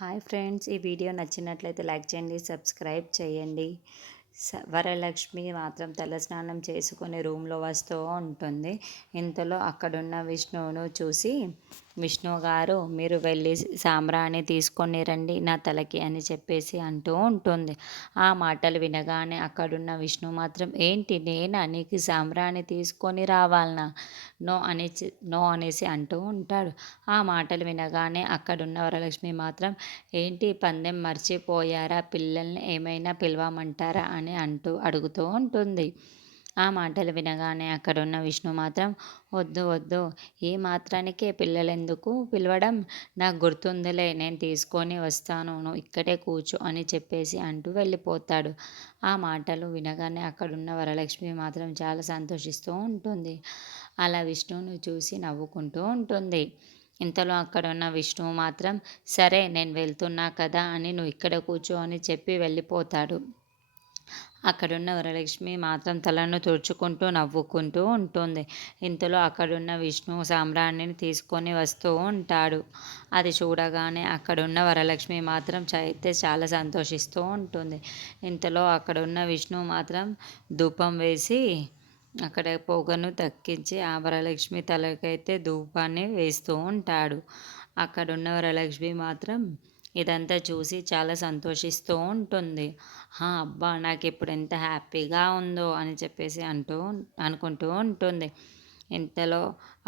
Hi friends, ఈ video నచ్చినట్లయితే like చేయండి, సబ్స్క్రైబ్ చేయండి. వరలక్ష్మి మాత్రం తలస్నానం చేసుకొని రూమ్లో వస్తూ ఉంటుంది. ఇంతలో అక్కడున్న విష్ణువును చూసి, విష్ణు గారు మీరు వెళ్ళి సాంబ్రాణి తీసుకొని రండి నా తలకి అని చెప్పేసి అంటూ ఉంటుంది. ఆ మాటలు వినగానే అక్కడున్న విష్ణు మాత్రం ఏంటి నేనా నీకు సాంబ్రాణి తీసుకొని రావాలనా, నో అనేసి అంటూ ఉంటాడు. ఆ మాటలు వినగానే అక్కడున్న వరలక్ష్మి మాత్రం ఏంటి పందెం మర్చిపోయారా, పిల్లల్ని ఏమైనా పిలవమంటారా అని అడుగుతూ ఉంటుంది. ఆ మాటలు వినగానే అక్కడున్న విష్ణు మాత్రం వద్దు వద్దు, ఈ మాత్రానికే పిల్లలెందుకు పిలవడం, నాకు గుర్తుందిలే నేను తీసుకొని వస్తాను, నువ్వు ఇక్కడే కూర్చో అని చెప్పేసి అంటూ వెళ్ళిపోతాడు. ఆ మాటలు వినగానే అక్కడున్న వరలక్ష్మి మాత్రం చాలా సంతోషిస్తూ ఉంటుంది. అలా విష్ణువును చూసి నవ్వుకుంటూ ఉంటుంది. ఇంతలో అక్కడున్న విష్ణువు మాత్రం సరే నేను వెళ్తున్నా కదా అని నువ్వు ఇక్కడ కూర్చో అని చెప్పి వెళ్ళిపోతాడు. అక్కడున్న వరలక్ష్మి మాత్రం తలను తుడుచుకుంటూ నవ్వుకుంటూ ఉంటుంది. ఇంతలో అక్కడున్న విష్ణు సాంబ్రాణిని తీసుకొని వస్తూ ఉంటాడు. అది చూడగానే అక్కడున్న వరలక్ష్మి మాత్రం అయితే చాలా సంతోషిస్తూ ఉంటుంది. ఇంతలో అక్కడున్న విష్ణు మాత్రం ధూపం వేసి అక్కడ పొగను తక్కించి ఆ వరలక్ష్మి తలకైతే ధూపాన్ని వేస్తూ ఉంటాడు. అక్కడున్న వరలక్ష్మి మాత్రం ఇదంతా చూసి చాలా సంతోషిస్తూ ఉంటుంది. అబ్బా నాకిప్పుడు ఎంత హ్యాపీగా ఉందో అని చెప్పేసి అనుకుంటూ ఉంటుంది. ఇంతలో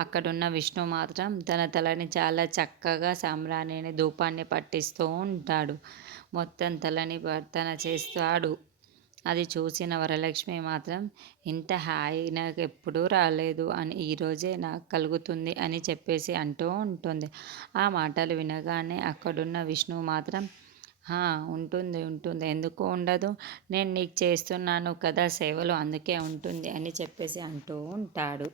అక్కడున్న విష్ణు మాత్రం తన తలని చాలా చక్కగా సాంబ్రాణిని ధూపాన్ని పట్టిస్తూ ఉంటాడు. మొత్తం తలని భర్తన చేస్తాడు. అది చూసిన వరలక్ష్మి మాత్రం ఇంత హాయి నాకు ఎప్పుడూ రాలేదు అని ఈరోజే నాకు కలుగుతుంది అని చెప్పేసి అంటూ ఉంటుంది. ఆ మాటలు వినగానే అక్కడున్న విష్ణువు మాత్రం ఉంటుంది ఉంటుంది, ఎందుకు ఉండదు, నేను నీకు చేస్తున్నాను కదా సేవలు, అందుకే ఉంటుంది అని చెప్పేసి అంటూ ఉంటాడు.